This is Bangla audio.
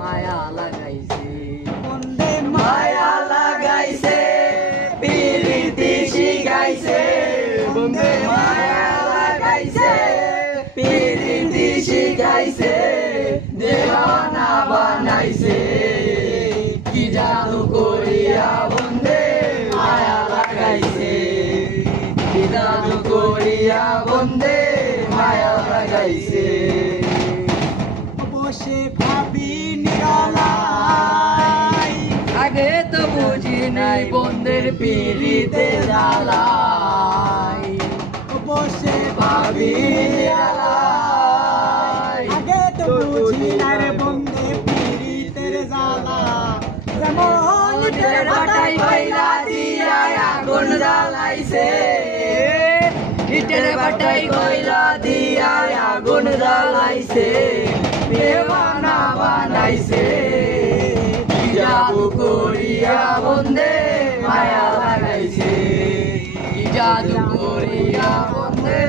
মায়া লাগাইছে বন্ধে মায়া লাগাইছে পিরিতি শিখাইছে বন্ধে মায়া লাগাইছে পিরিতি শিখাইছে দেওয়ানা বানাইছে কি জাদু করিয়া বন্ধে মায়া লাগাইছে কি জাদু করিয়া বন্ধে মায়া লাগাইছে বসে ভাবি নিরালাই আগে তো বুঝি নাই বন্ধের পিরিতে জ্বালাই বসে ভাবি নিরালাই আগে তো বুঝি না রে বন্ধে পীড়িতের জ্বালা যেমন ইটের ভাটাই কইলা দিয়া আগুন জ্বালাইছে ইটের ভাটাই কইলা দিয়া আগুন জ্বালাইছে দেওয়ানা বানাইছে কি জাদু করিয়া বন্ধে মায়া লাগাইছে কি জাদু করিয়া বন্ধে